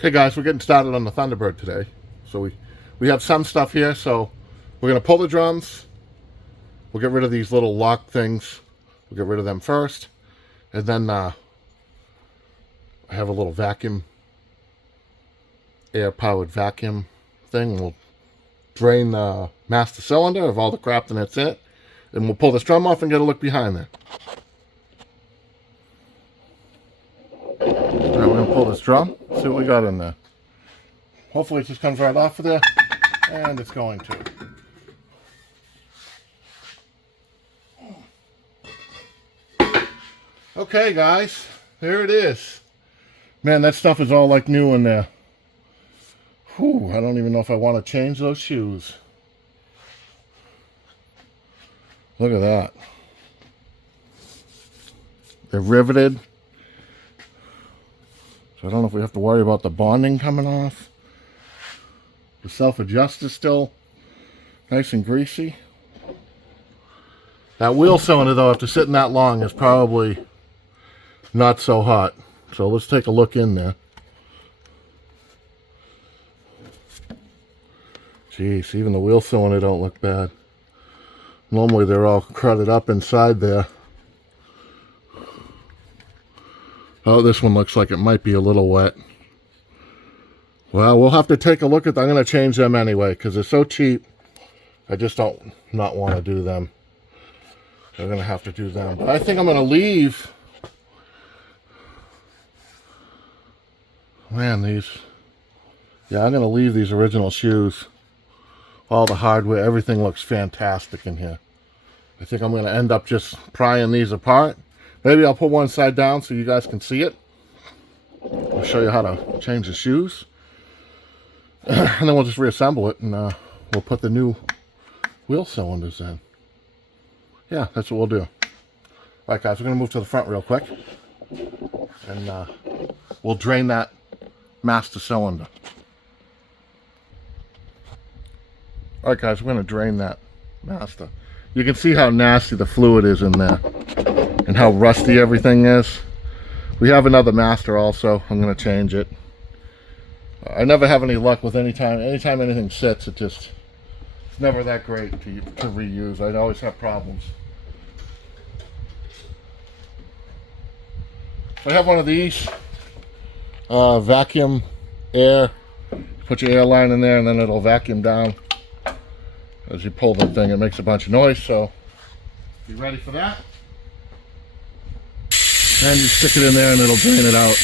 Okay guys, we're getting started on the Thunderbird today. So we have some stuff here, so we're going to pull the drums. We'll get rid of these little lock things. We'll get rid of them first. And then I have a little vacuum, air-powered vacuum thing. We'll drain the master cylinder of all the crap that's in it. And we'll pull this drum off and get a look behind there. Alright, we're going to pull this drum, see what we got in there. Hopefully it just comes right off of there, and it's going to. Okay guys, there it is. Man, that stuff is all like new in there. Whew, I don't even know if I want to change those shoes. Look at that. They're riveted. So I don't know if we have to worry about the bonding coming off. The self-adjust is still nice and greasy. That wheel cylinder, though, after sitting that long, is probably not so hot. So let's take a look in there. Jeez, even the wheel cylinder don't look bad. Normally they're all crudted up inside there. Oh, this one looks like it might be a little wet. Well, we'll have to take a look at them. I'm going to change them anyway because they're so cheap. I just don't not want to do them. So I'm going to have to do them. But I think I'm going to leave. Man, these. Yeah, I'm going to leave these original shoes. All the hardware, everything looks fantastic in here. I think I'm going to end up just prying these apart. Maybe I'll put one side down so you guys can see it. I'll show you how to change the shoes. And then we'll just reassemble it and we'll put the new wheel cylinders in. Yeah, that's what we'll do. Alright guys, we're going to move to the front real quick. And we'll drain that master cylinder. Alright guys, we're going to drain that master. You can see how nasty the fluid is in there. And how rusty everything is. We have another master also. I'm going to change it. I never have any luck with anytime anything sits, it's never that great to reuse. I always have problems. I have one of these vacuum air. Put your air line in there and then it'll vacuum down. As you pull the thing, it makes a bunch of noise, so be ready for that. And you stick it in there and it'll drain it out.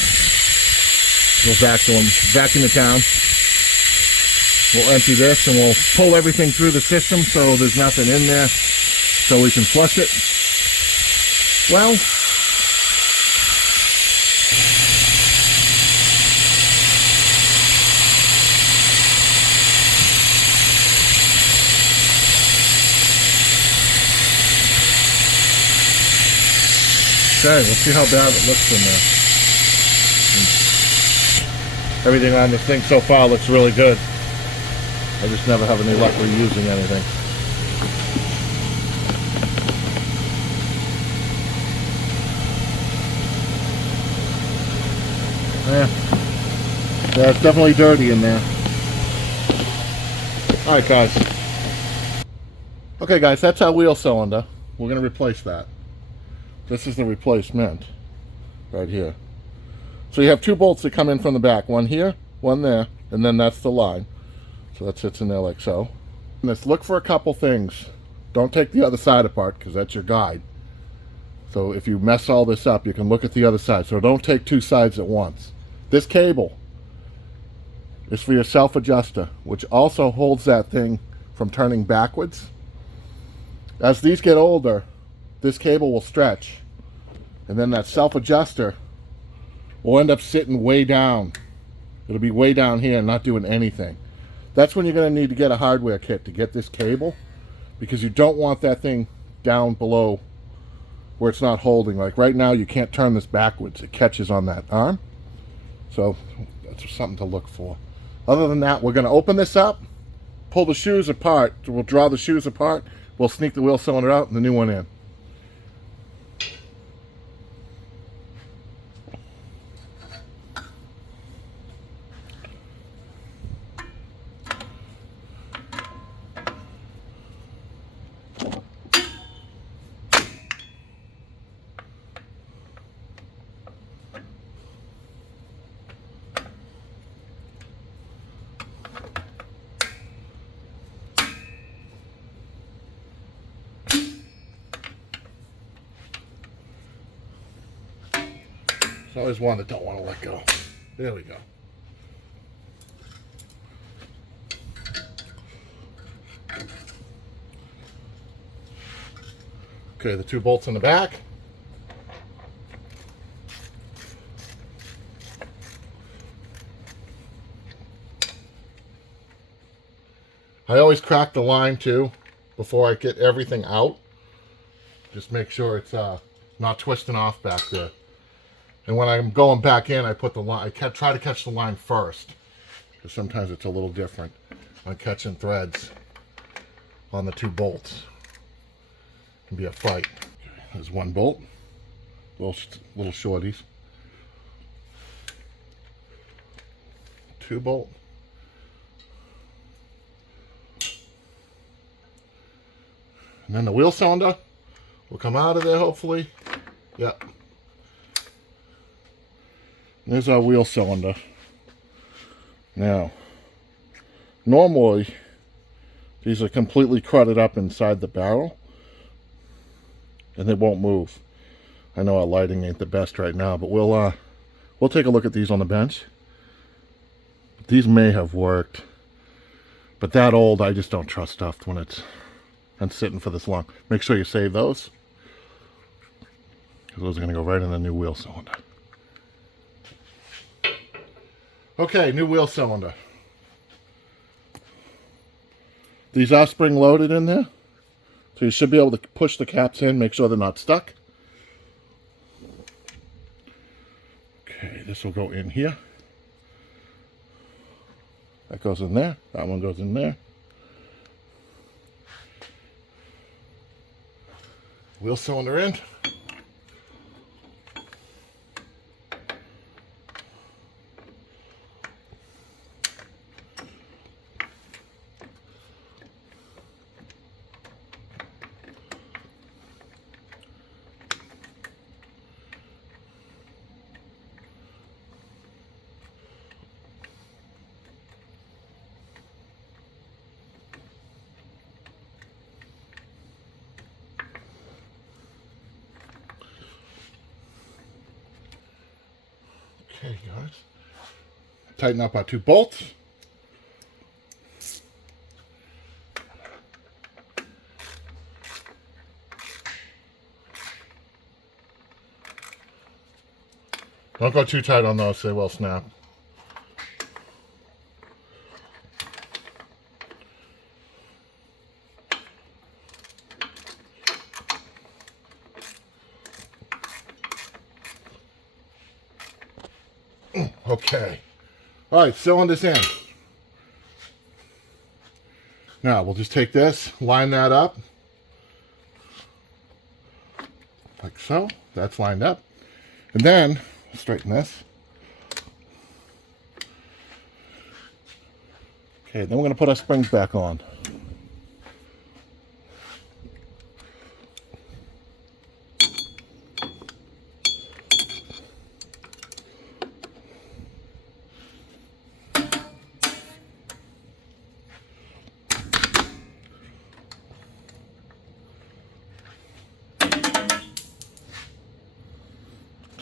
We'll vacuum it down. We'll empty this and we'll pull everything through the system so there's nothing in there so we can flush it. Well, okay, we'll see how bad it looks in there. Everything on this thing so far looks really good. I just never have any luck reusing anything. Yeah, it's definitely dirty in there. Alright guys. Okay guys, that's our wheel cylinder. We're going to replace that. This is the replacement right here. So you have two bolts that come in from the back. One here, one there, and then that's the line. So that sits in there like so. And let's look for a couple things. Don't take the other side apart because that's your guide. So if you mess all this up, you can look at the other side. So don't take two sides at once. This cable is for your self-adjuster, which also holds that thing from turning backwards. As these get older, this cable will stretch, and then that self-adjuster will end up sitting way down. It'll be way down here and not doing anything. That's when you're going to need to get a hardware kit to get this cable, because you don't want that thing down below where it's not holding. Like right now you can't turn this backwards. It catches on that arm. So that's something to look for. Other than that, we're going to open this up, pull the shoes apart. We'll draw the shoes apart. We'll sneak the wheel cylinder out and the new one in. There's always one that don't want to let go. There we go. Okay, the 2 bolts in the back. I always crack the line too before I get everything out. Just make sure it's not twisting off back there. And when I'm going back in, I put the line. I try to catch the line first, because sometimes it's a little different on catching threads on the 2 bolts. It can be a fight. There's 1 bolt, little shorties. 2 bolt. And then the wheel cylinder will come out of there, hopefully. Yep. There's our wheel cylinder. Now, normally, these are completely crudted up inside the barrel, and they won't move. I know our lighting ain't the best right now, but we'll take a look at these on the bench. These may have worked, but that old, I just don't trust stuff when it's sitting for this long. Make sure you save those, because those are going to go right in the new wheel cylinder. Okay, new wheel cylinder. These are spring loaded in there, so you should be able to push the caps in, make sure they're not stuck. Okay, this will go in here. That goes in there. That one goes in there. Wheel cylinder in. Okay, guys. Tighten up our 2 bolts. Don't go too tight on those, they will snap. Okay. All right, cylinder's in. Now we'll just take this, line that up. Like so. That's lined up. And then, straighten this. Okay, then we're going to put our springs back on.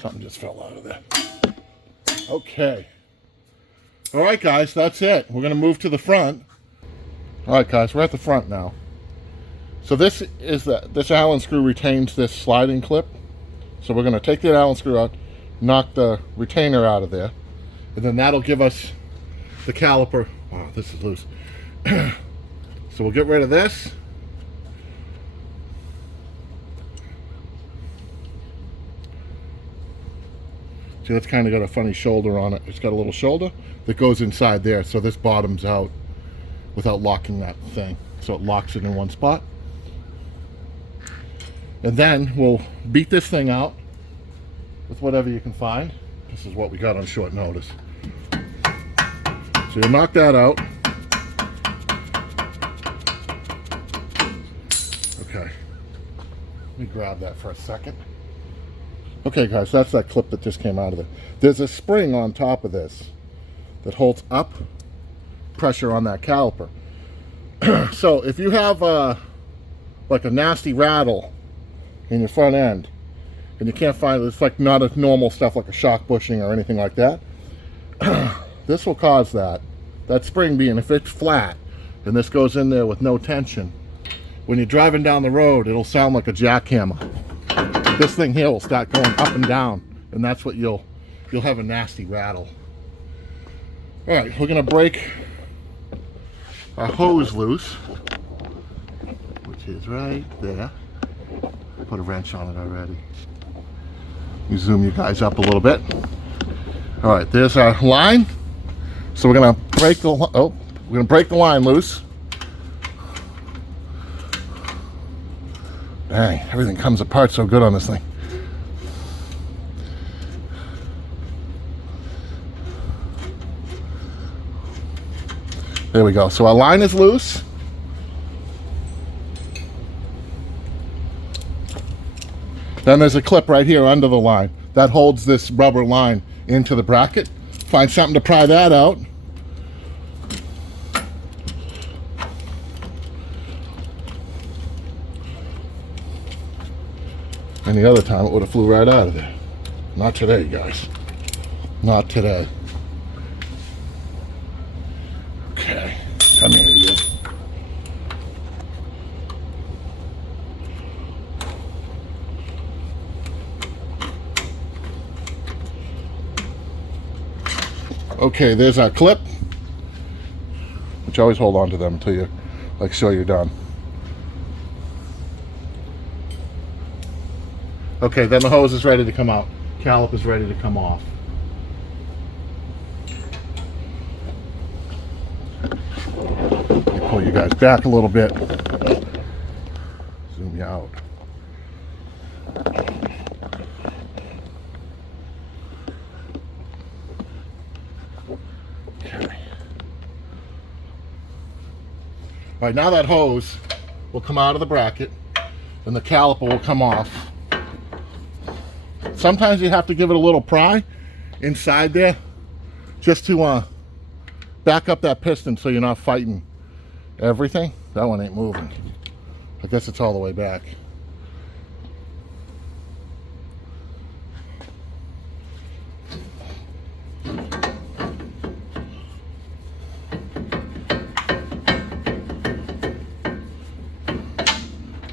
Something just fell out of there. Okay. All right, guys, that's it. We're going to move to the front. All right, guys, we're at the front now. So this Allen screw retains this sliding clip. So we're going to take that Allen screw out, knock the retainer out of there, and then that'll give us the caliper. Wow, this is loose. So we'll get rid of this. See, that's kind of got a funny shoulder on it. It's got a little shoulder that goes inside there, so this bottoms out without locking that thing. So it locks it in one spot. And then we'll beat this thing out with whatever you can find. This is what we got on short notice. So you knock that out. Okay. Let me grab that for a second. Okay, guys, that's that clip that just came out of it. There's a spring on top of this that holds up pressure on that caliper. So if you have like a nasty rattle in your front end, and you can't find it's like not a normal stuff like a shock bushing or anything like that, this will cause that spring being, if it's flat and this goes in there with no tension, when you're driving down the road, it'll sound like a jackhammer. This thing here will start going up and down, and that's what you'll have a nasty rattle. All right, we're gonna break our hose loose, which is right there. Put a wrench on it already. You zoom you guys up a little bit. All right, there's our line. So we're gonna break the line loose. Dang, everything comes apart so good on this thing. There we go. So our line is loose. Then there's a clip right here under the line that holds this rubber line into the bracket. Find something to pry that out. Any other time it would have flew right out of there. Not today, guys. Not today. Okay, come here, you. Okay, there's our clip. Which always hold on to them until you sure you're done. Okay, then the hose is ready to come out. Caliper is ready to come off. Let me pull you guys back a little bit. Zoom you out. Okay. All right, now that hose will come out of the bracket and the caliper will come off. Sometimes you have to give it a little pry inside there just to back up that piston so you're not fighting everything. That one ain't moving. I guess it's all the way back.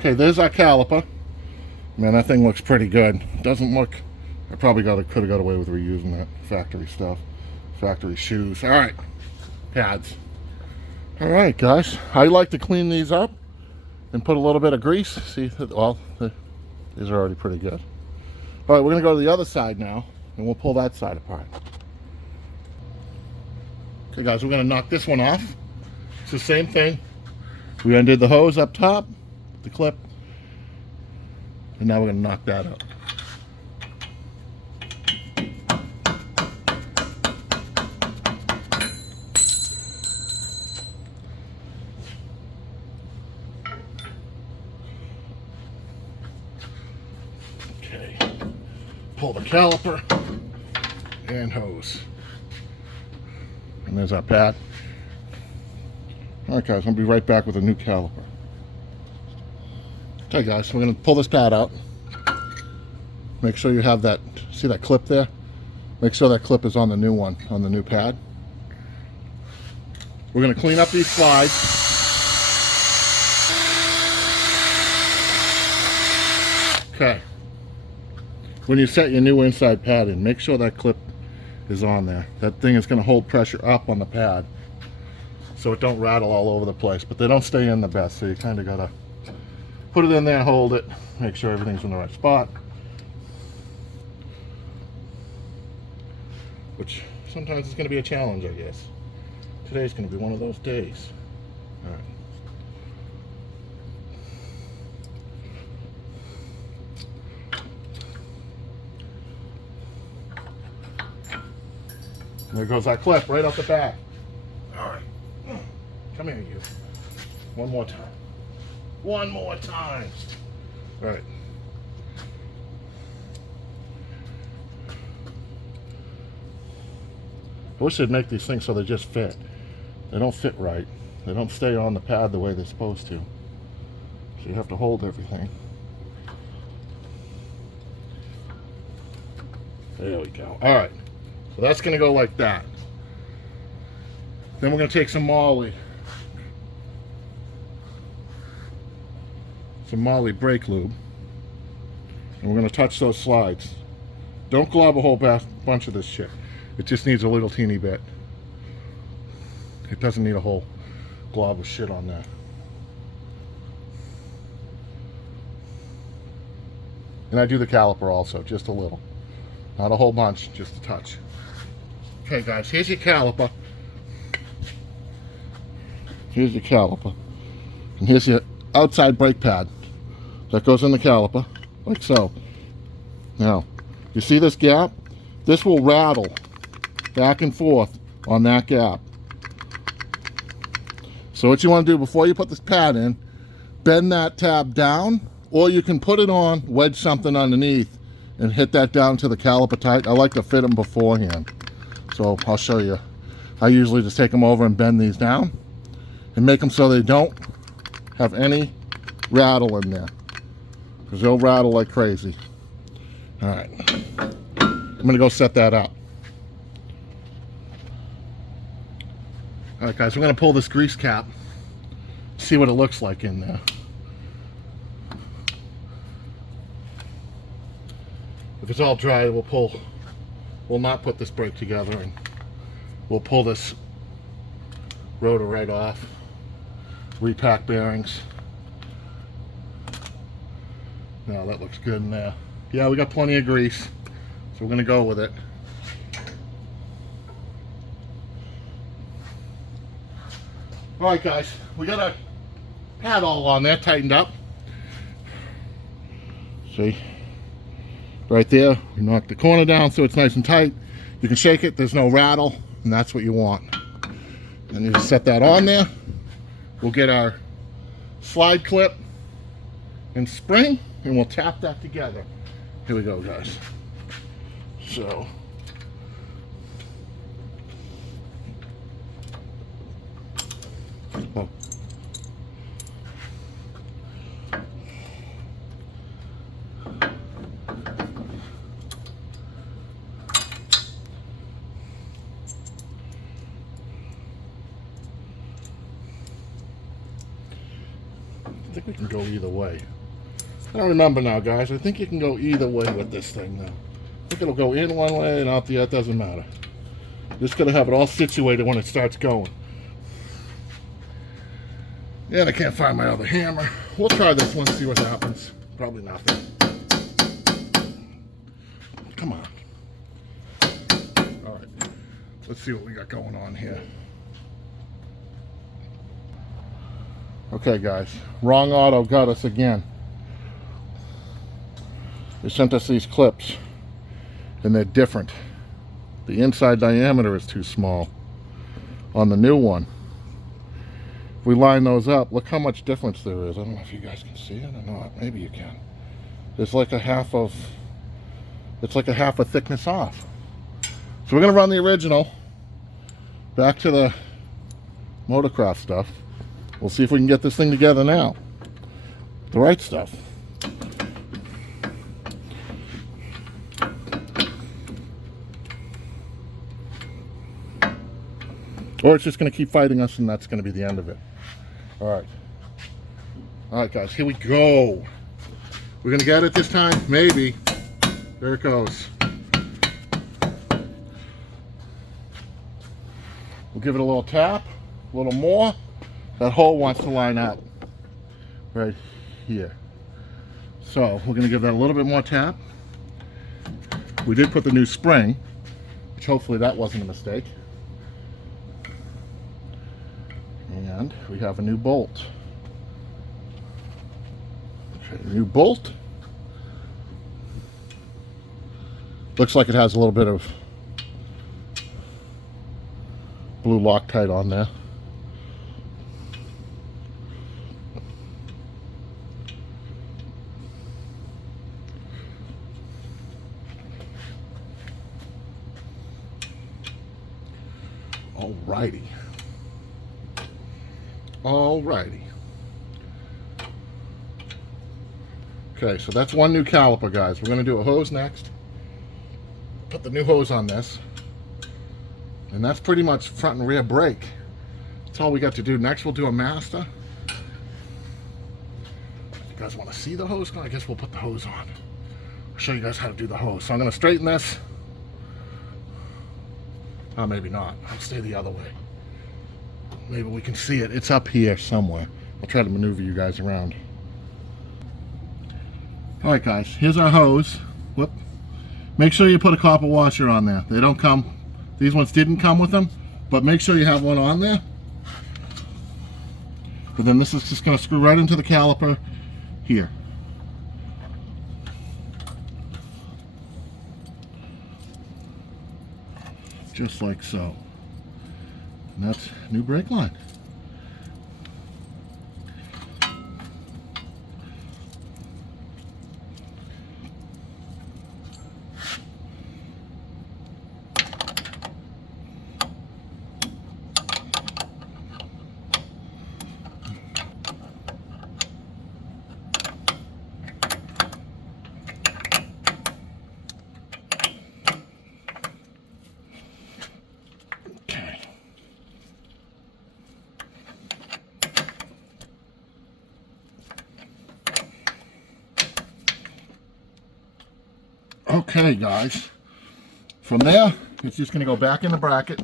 Okay, there's our caliper. Man, that thing looks pretty good. Doesn't look, I probably could have got away with reusing that factory stuff. Factory shoes. All right, pads. All right, guys. I like to clean these up and put a little bit of grease. See, well, these are already pretty good. All right, we're gonna go to the other side now and we'll pull that side apart. Okay, guys, we're gonna knock this one off. It's the same thing. We undid the hose up top, the clip, and now we're going to knock that out. Okay. Pull the caliper and hose. And there's our pad. All right, guys, I'll be right back with a new caliper. Okay, guys, we're going to pull this pad out. Make sure you have that, see that clip there? Make sure that clip is on the new one, on the new pad. We're going to clean up these slides. Okay. When you set your new inside pad in, make sure that clip is on there. That thing is going to hold pressure up on the pad so it don't rattle all over the place, but they don't stay in the best, so you kind of got to put it in there, hold it, make sure everything's in the right spot. Which sometimes it's going to be a challenge, I guess. Today's going to be one of those days. All right. There goes that clip right off the back. All right. Come here, you. One more time. One more time. All right. I wish they'd make these things so they just fit. They don't fit right. They don't stay on the pad the way they're supposed to. So you have to hold everything. There we go. All right, so that's going to go like that. Then we're going to take some Molly brake lube, and we're going to touch those slides. Don't glob a whole bunch of this shit. It just needs a little teeny bit. It doesn't need a whole glob of shit on there. And I do the caliper also, just a little. Not a whole bunch, just a touch. Okay guys, here's your caliper. Here's your caliper. And here's your outside brake pad. That goes in the caliper, like so. Now, you see this gap? This will rattle back and forth on that gap. So what you want to do before you put this pad in, bend that tab down, or you can put it on, wedge something underneath, and hit that down to the caliper tight. I like to fit them beforehand. So I'll show you. I usually just take them over and bend these down and make them so they don't have any rattle in there, because they'll rattle like crazy. All right, I'm gonna go set that up. All right guys, we're gonna pull this grease cap, see what it looks like in there. If it's all dry, we'll not put this brake together, and we'll pull this rotor right off, repack bearings. Now that looks good in there. Yeah, we got plenty of grease, so we're gonna go with it. All right guys, we got our pad all on there, tightened up. See, right there, we knocked the corner down so it's nice and tight. You can shake it, there's no rattle, and that's what you want. And you just set that on there. We'll get our slide clip and spring, and we'll tap that together. Here we go guys. So oh. I think we can go either way. I don't remember now guys. I think you can go either way with this thing now. I think it'll go in one way and out the other. It doesn't matter. Just gotta have it all situated when it starts going. Yeah, I can't find my other hammer. We'll try this one, see what happens. Probably nothing. Come on. All right, let's see what we got going on here. Okay guys, wrong auto got us again. They sent us these clips, and they're different. The inside diameter is too small on the new one. If we line those up, look how much difference there is. I don't know if you guys can see it or not. Maybe you can. It's like a half of thickness off. So we're gonna run the original back to the Motorcraft stuff. We'll see if we can get this thing together now. The right stuff. Or it's just going to keep fighting us, and that's going to be the end of it. All right. All right, guys, here we go. We're going to get it this time? Maybe. There it goes. We'll give it a little tap, a little more. That hole wants to line up right here. So we're going to give that a little bit more tap. We did put the new spring, which hopefully that wasn't a mistake. And we have a new bolt. Okay, new bolt. Looks like it has a little bit of blue Loctite on there. Alrighty. Alrighty. Okay, so that's one new caliper, guys. We're going to do a hose next. put the new hose on this. And that's pretty much front and rear brake. That's all we got to do. Next we'll do a master. You guys want to see the hose? I guess we'll put the hose on. I'll show you guys how to do the hose. So I'm going to straighten this. Oh, maybe not. I'll stay the other way. Maybe we can see it. It's up here somewhere. I'll try to maneuver you guys around. Alright guys, here's our hose. Whoop. Make sure you put a copper washer on there. They don't come, these ones didn't come with them, but make sure you have one on there. And then this is just going to screw right into the caliper here. Just like so. And that's new brake line. Okay guys, from there it's just going to go back in the bracket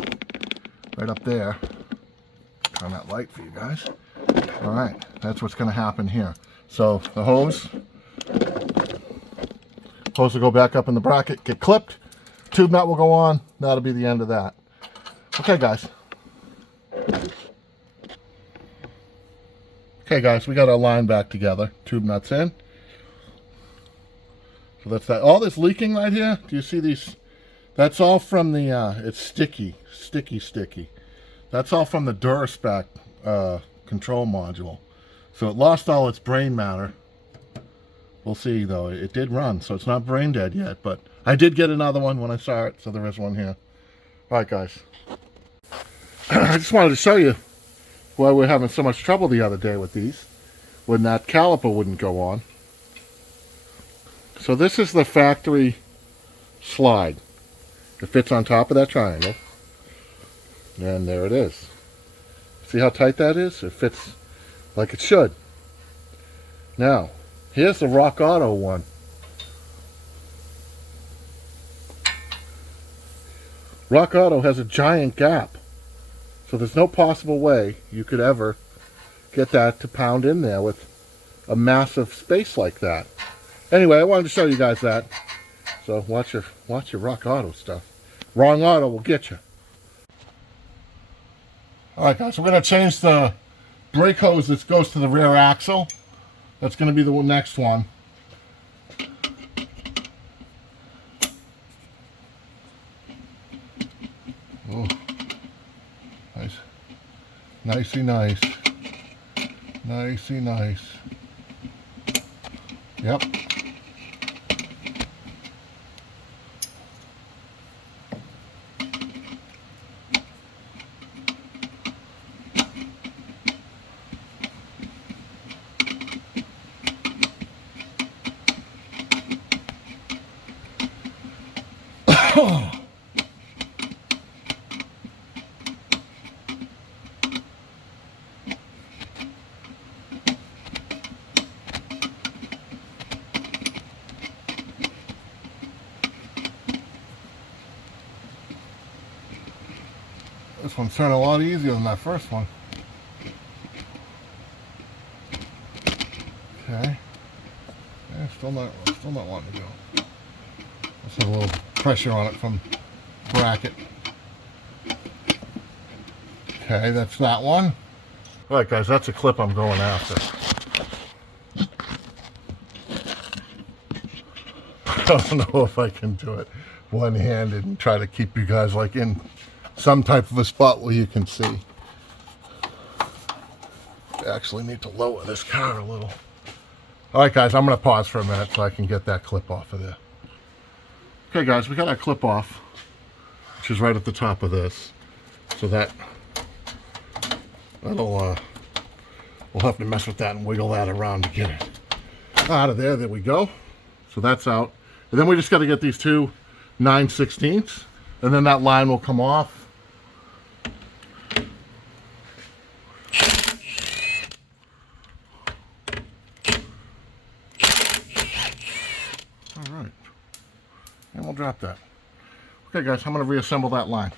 right up there. Turn that light for you guys. Alright, that's what's going to happen here. So the hose will go back up in the bracket, get clipped, tube nut will go on, that'll be the end of that. Okay guys. Okay guys, we got our line back together, tube nuts in. So that's that. All this leaking right here, do you see these? That's all from the, it's sticky. That's all from the Duraspec control module. So it lost all its brain matter. We'll see though, it did run, so it's not brain dead yet, but I did get another one when I saw it, so there is one here. Alright guys. I just wanted to show you why we're having so much trouble the other day with these, when that caliper wouldn't go on. So this is the factory slide. It fits on top of that triangle. And there it is. See how tight that is? It fits like it should. Now, here's the Rock Auto one. Rock Auto has a giant gap. So there's no possible way you could ever get that to pound in there with a massive space like that. Anyway, I wanted to show you guys that. So watch your Rock Auto stuff. Wrong auto will get you. Alright guys, we're going to change the brake hose that goes to the rear axle. That's going to be the next one. Oh, nice. Nicey nice. Nicey nice. Yep. This one's turning a lot easier than that first one. Okay. Yeah, still not wanting to go. Let's have a little pressure on it from bracket. Okay, that's that one. Alright guys, that's a clip I'm going after. I don't know if I can do it one-handed and try to keep you guys like in some type of a spot where you can see. I actually need to lower this car a little. Alright guys, I'm going to pause for a minute so I can get that clip off of there. Okay guys, we got our clip off, which is right at the top of this. So that'll, we'll have to mess with that and wiggle that around to get it out of there. There we go. So that's out. And then we just got to get these two 9/16, and then that line will come off. All right, and we'll drop that. Okay guys, I'm going to reassemble that line.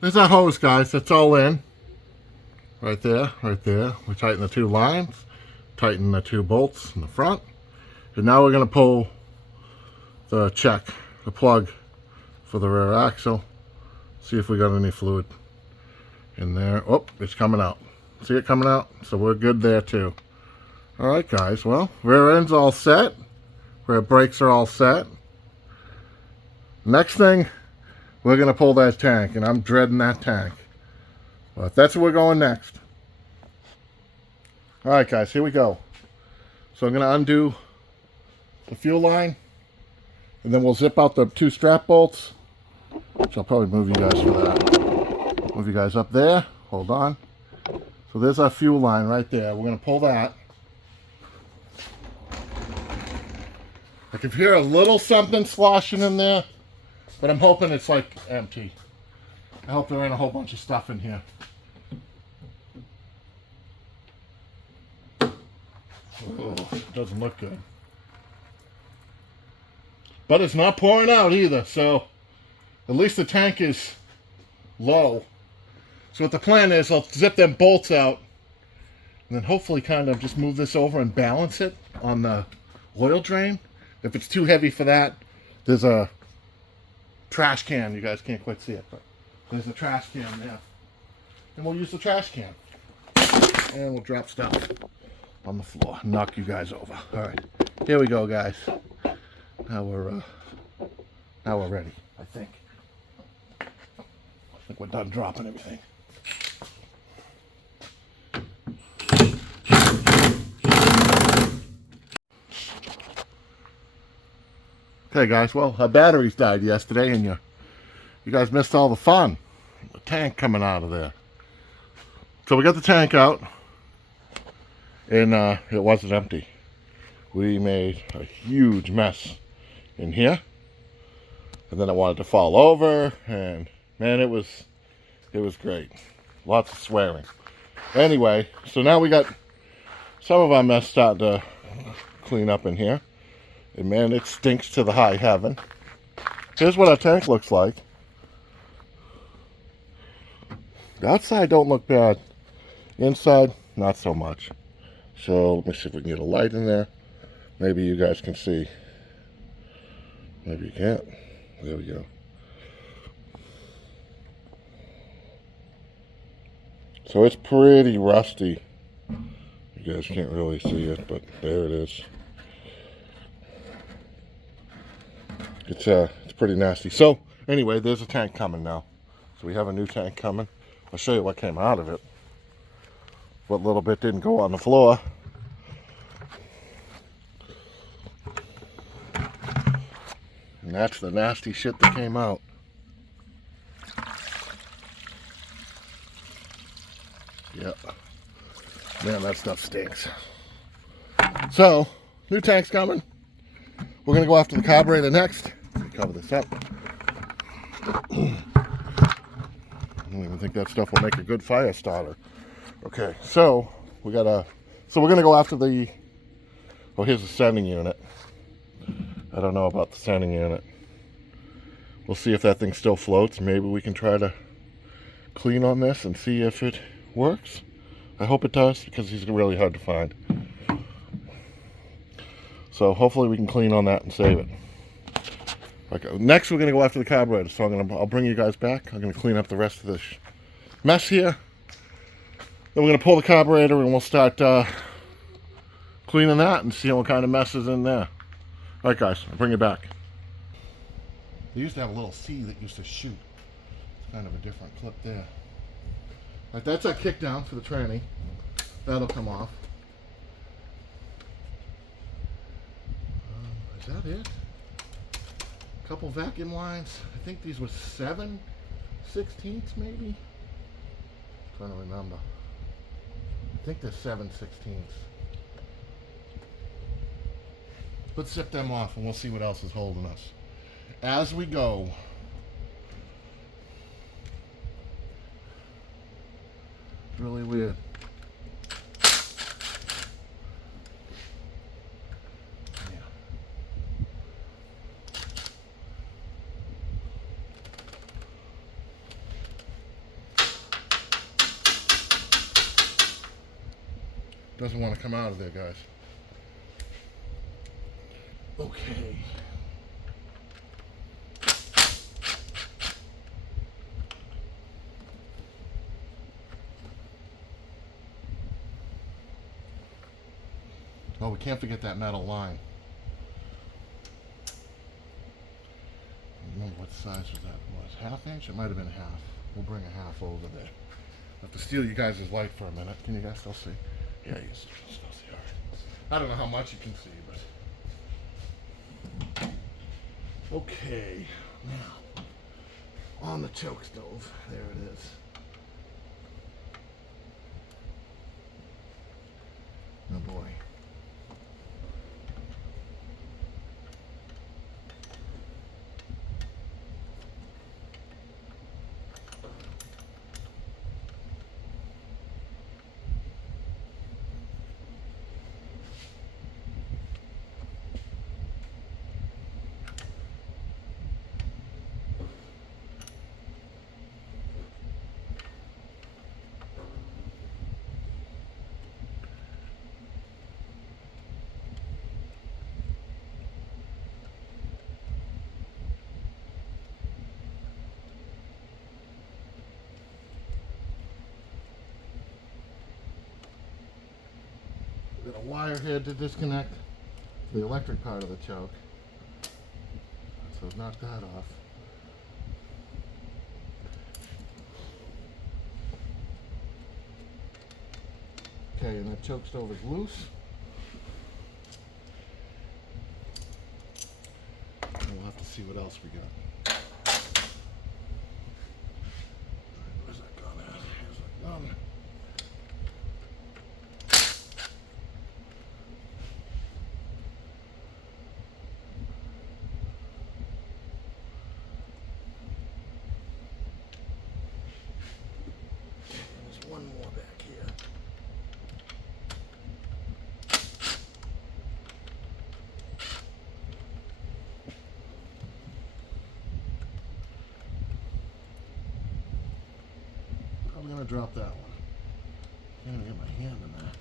There's that hose, guys. That's all in. Right there, right there. We tighten the two lines, tighten the two bolts in the front. And now we're going to pull the plug for the rear axle. See if we got any fluid in there. Oh, it's coming out. See it coming out? So we're good there too. Alright guys, well, rear end's all set. Rear brakes are all set. Next thing, we're going to pull that tank, and I'm dreading that tank. But that's where we're going next. Alright guys, here we go. So I'm going to undo the fuel line, and then we'll zip out the two strap bolts, which I'll probably move you guys for that. Move you guys up there. Hold on. So there's our fuel line right there. We're going to pull that. I can hear a little something sloshing in there, but I'm hoping it's like empty. I hope there ain't a whole bunch of stuff in here. Oh, doesn't look good. But it's not pouring out either, so at least the tank is low. So what the plan is, I'll zip them bolts out and then hopefully kind of just move this over and balance it on the oil drain. If it's too heavy for that, there's a trash can. You guys can't quite see it, but there's a trash can there. And we'll use the trash can. And we'll drop stuff on the floor. Knock you guys over. Alright. Here we go, guys. Now we're ready, I think. I think we're done dropping everything. Okay guys, well, our batteries died yesterday and you guys missed all the fun. The tank coming out of there. So we got the tank out and it wasn't empty. We made a huge mess in here. And then it wanted to fall over and man, it was great. Lots of swearing. Anyway, so now we got some of our mess starting to clean up in here. And man, it stinks to the high heaven. Here's what our tank looks like. The outside don't look bad. Inside, not so much. So let me see if we can get a light in there. Maybe you guys can see. Maybe you can't. There we go. So it's pretty rusty. You guys can't really see it, but there it is. It's pretty nasty. So anyway, there's a tank coming now. So we have a new tank coming. I'll show you what came out of it. What little bit didn't go on the floor. And that's the nasty shit that came out. Yep. Man, that stuff stinks. So, new tank's coming. We're going to go after the carburetor next. Let me cover this up. I don't even think that stuff will make a good fire starter. Okay, so we're going to go after the, oh, here's the sending unit. I don't know about the sending unit. We'll see if that thing still floats. Maybe we can try to clean on this and see if it works. I hope it does because he's really hard to find. So hopefully we can clean on that and save it. Okay, next we're going to go after the carburetor. So I'll bring you guys back. I'm going to clean up the rest of this mess here. Then we're going to pull the carburetor and we'll start cleaning that and seeing what kind of mess is in there. Alright guys, I'll bring you back. They used to have a little C that used to shoot. It's kind of a different clip there. Alright, that's our kick down for the tranny. That'll come off. Is that it? A couple vacuum lines. I think these were 7/16 maybe? I'm trying to remember. I think they're 7/16. Let's zip them off and we'll see what else is holding us as we go. It's really weird. Doesn't want to come out of there, guys. Okay. Oh, we can't forget that metal line. Remember what size was that? Was half inch? It might have been half. We'll bring a half over there. I have to steal you guys' light for a minute. Can you guys still see? Yeah, you still see. All right. I don't know how much you can see, but okay. Now on the choke stove. There it is. Oh boy. Got a wire head to disconnect the electric part of the choke. So knock that off. Okay, and that choke stove is loose. And we'll have to see what else we got. Where's that gun at? Here's that gun. One more back here. I'm gonna drop that one. I'm gonna get my hand in that.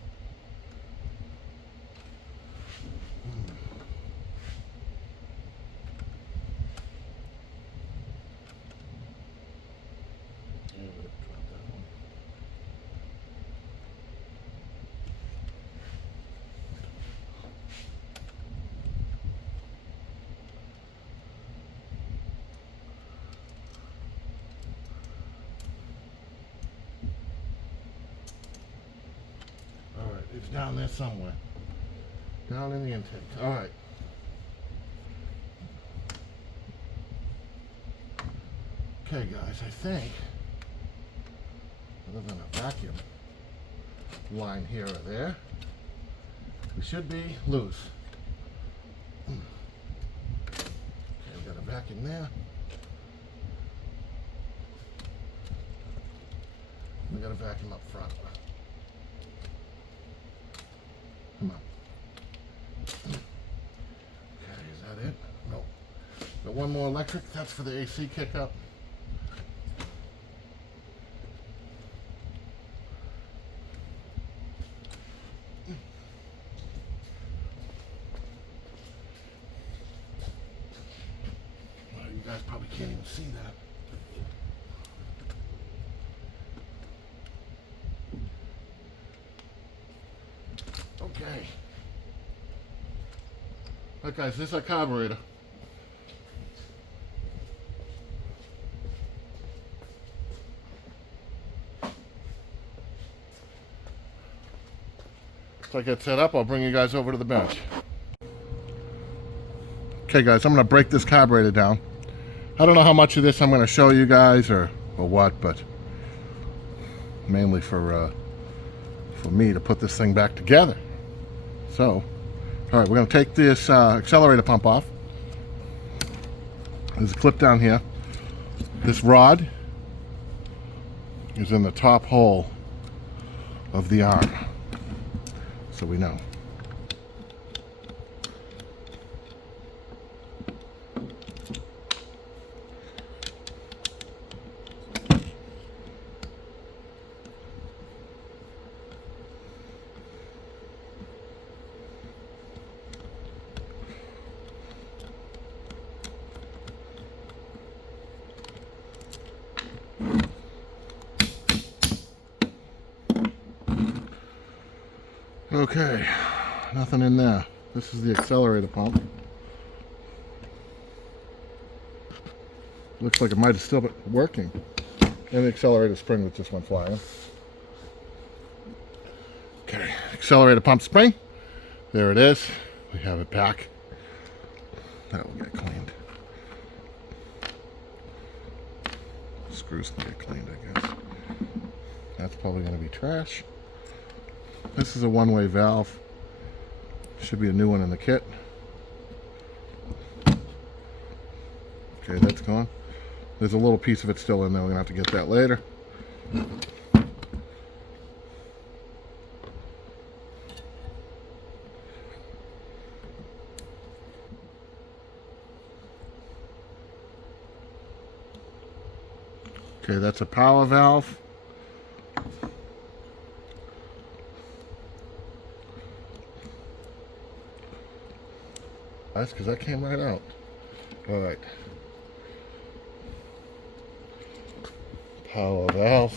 It's down there somewhere. Down in the intake. All right. Okay, guys, I think, other than a vacuum line here or there, we should be loose. Okay, we got a vacuum there. We got a vacuum up front. Come on. Okay, is that it? Nope. Got one more electric. That's for the AC kick up. Well, you guys probably can't even see that. Okay. Alright guys, this is our carburetor. So I get set up, I'll bring you guys over to the bench. Okay guys, I'm going to break this carburetor down. I don't know how much of this I'm going to show you guys or what, but mainly for me to put this thing back together. So, All right, we're going to take this accelerator pump off. There's a clip down here. This rod is in the top hole of the arm, so we know. Okay, nothing in there. This is the accelerator pump. Looks like it might have still been working. And the accelerator spring that just went flying. Okay, accelerator pump spring. There it is. We have it back. That will get cleaned. Screws can get cleaned, I guess. That's probably going to be trash. This is a one-way valve. Should be a new one in the kit. Okay, that's gone. There's a little piece of it still in there. We're going to have to get that later. Okay, that's a power valve. That's because that came right out. All right. Power valve.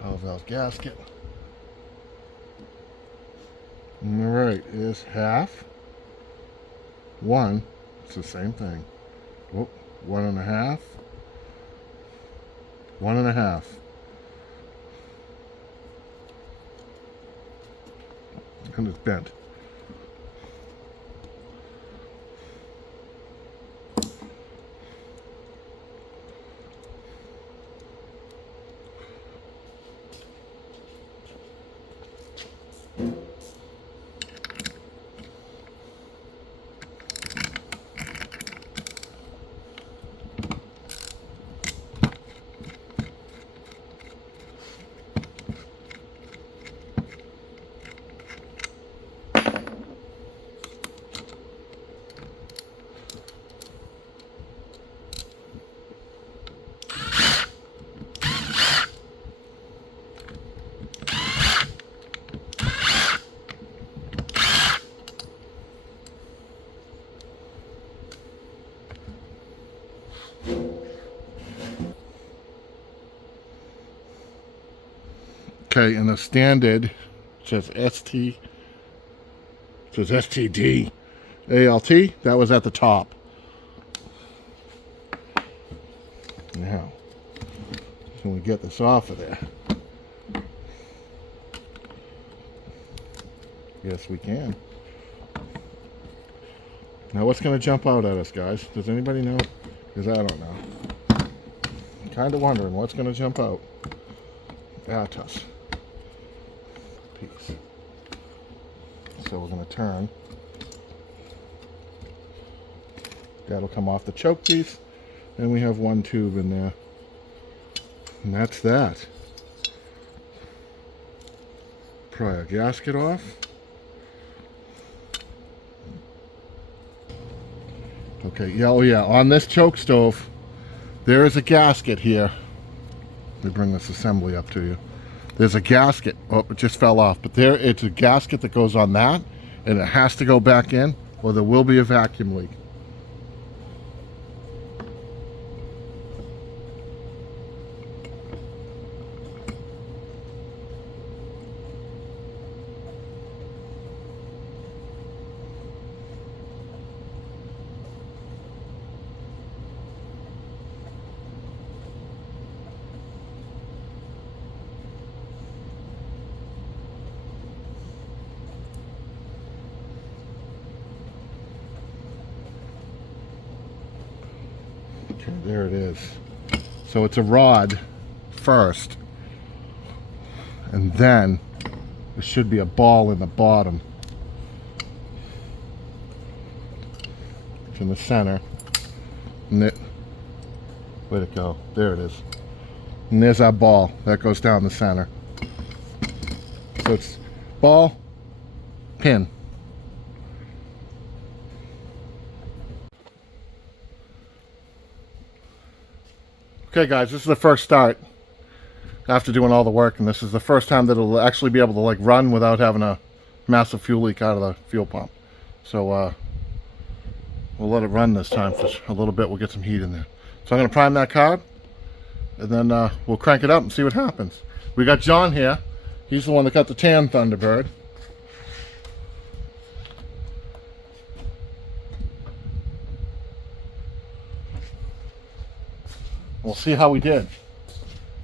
Power valve gasket. All right, is half. One. It's the same thing. Whoop, 1.5. 1.5. And it's bent. Okay, and the standard says STD ALT. That was at the top. Now, can we get this off of there? Yes, we can. Now, what's going to jump out at us, guys? Does anybody know? Because I don't know. I'm kind of wondering what's going to jump out at us. Piece. So we're going to turn. That'll come off the choke piece, and we have one tube in there, and that's that. Pry our gasket off. Okay, yeah, oh yeah, on this choke stove there is a gasket here. Let me bring this assembly up to you. There's a gasket. Oh, it just fell off. But there, it's a gasket that goes on that, and it has to go back in, or there will be a vacuum leak. There it is. So it's a rod first, and then there should be a ball in the bottom. It's in the center. And it, where'd it go? There it is. And there's our ball that goes down the center. So it's ball, pin. Okay guys, this is the first start after doing all the work, and this is the first time that it'll actually be able to like run without having a massive fuel leak out of the fuel pump. So we'll let it run this time for a little bit. We'll get some heat in there. So I'm going to prime that carb, and then we'll crank it up and see what happens. We got John here. He's the one that got the tan Thunderbird. We'll see how we did.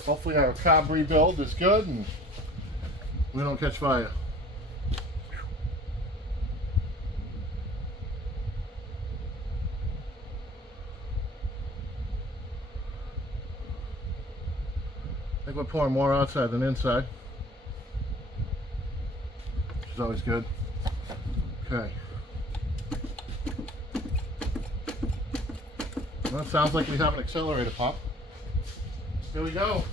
Hopefully our carb rebuild is good and we don't catch fire. I think we're pouring more outside than inside, which is always good. Okay. Well, it sounds like we have an accelerator pump. Here we go.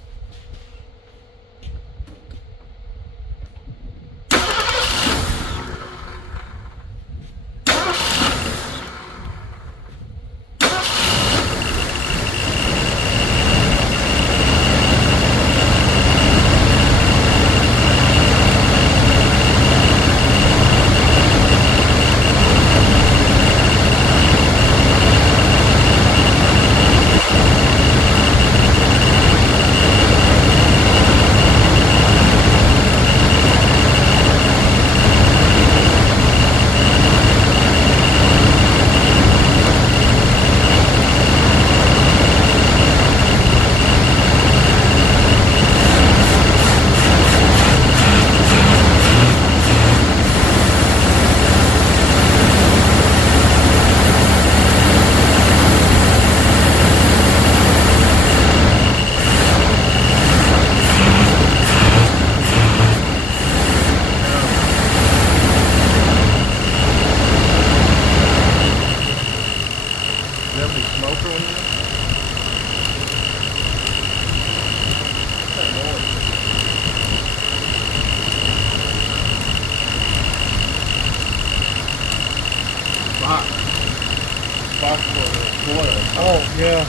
Oh, yeah.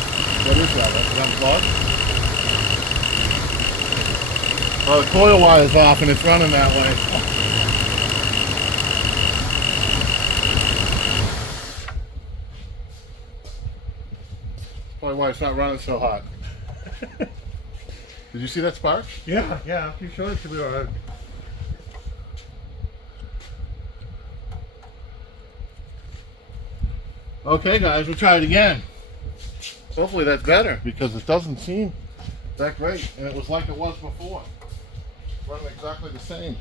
What is that? Is that unplugged? Oh, the coil wire's off and it's running that way. That's probably why it's not running so hot. Did you see that spark? Yeah, yeah. You sure it should be alright. Okay guys, we'll try it again. Hopefully that's better, because it doesn't seem that great, and it was like it was before. It's running exactly the same.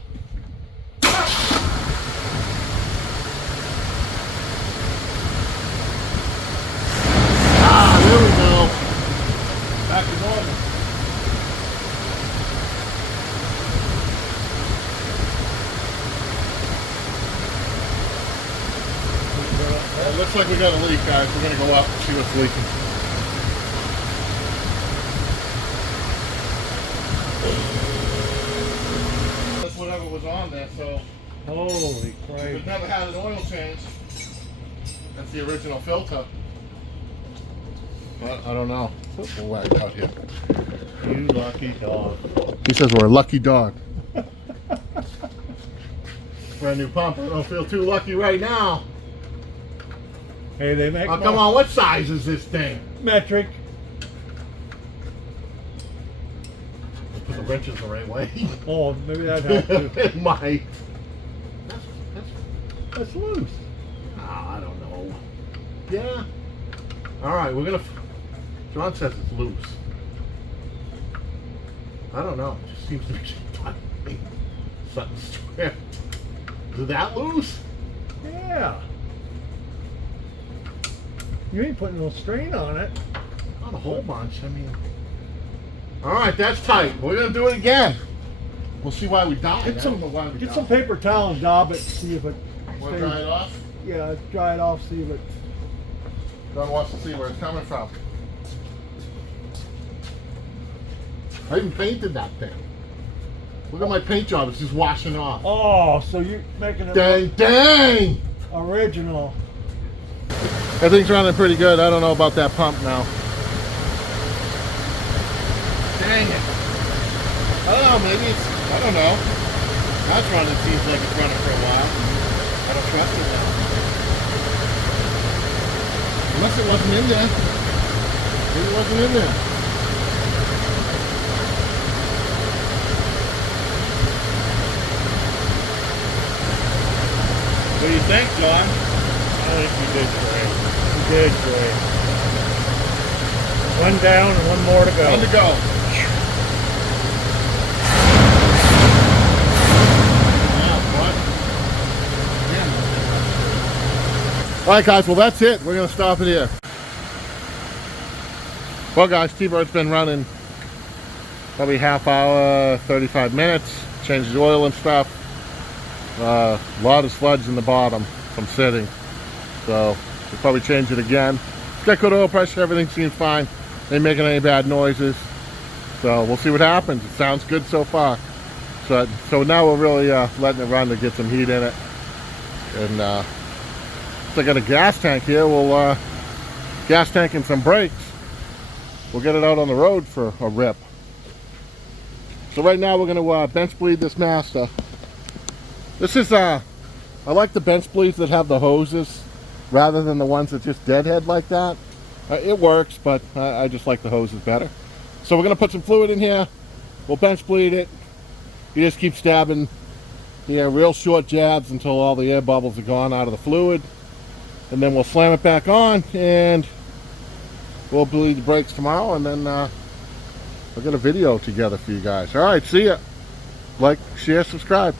Ah, there we go. Back to normal. It looks like we got a leak, guys. We're going to go up and see what's leaking. That's whatever was on there, so... Holy crap. We've never had an oil change. That's the original filter. But I don't know. We'll whack it out here. You lucky dog. He says we're a lucky dog. Brand new pump. I don't feel too lucky right now. Hey, they make Oh, come on, what size is this thing? metric. Put the wrenches the right way. Oh, maybe that helps too. It might. That's loose. I don't know. Yeah. All right, we're gonna. John says it's loose. I don't know. It just seems to be something square. Is it that loose? Yeah. You ain't putting no strain on it. Not a whole bunch. I mean, all right, that's tight. We're gonna do it again. We'll see why we died. Get some paper towel and daub it. See if it. Want to dry it off? Yeah, dry it off. See if it. John wants to see where it's coming from. I even painted that thing. Look at my paint job. It's just washing off. Oh, so you're making it Dang! original. Everything's running pretty good. I don't know about that pump now. Dang it. I don't know, maybe it's, I don't know. That's running, seems like it's running for a while. I don't trust it now. Unless it wasn't in there. Maybe it wasn't in there. What do you think, John? I think you did great. You did great. One down and one more to go. One to go. All right, guys, well, that's it. We're going to stop it here. Well, guys, T-Bird's been running probably half hour, 35 minutes. Changed the oil and stuff. A lot of sludge in the bottom from sitting. So we'll probably change it again. It's got good oil pressure. Everything seems fine. Ain't making any bad noises. So we'll see what happens. It sounds good so far. So now we're really letting it run to get some heat in it. And I got a gas tank here. We'll gas tank and some brakes. We'll get it out on the road for a rip. So right now we're going to bench bleed this master. This is I like the bench bleeds that have the hoses rather than the ones that just deadhead like that. It works, but I just like the hoses better. So we're going to put some fluid in here. We'll bench bleed it. You just keep stabbing real short jabs until all the air bubbles are gone out of the fluid. And then we'll slam it back on and we'll bleed the brakes tomorrow, and then we'll get a video together for you guys. All right, see ya. Like, share, subscribe.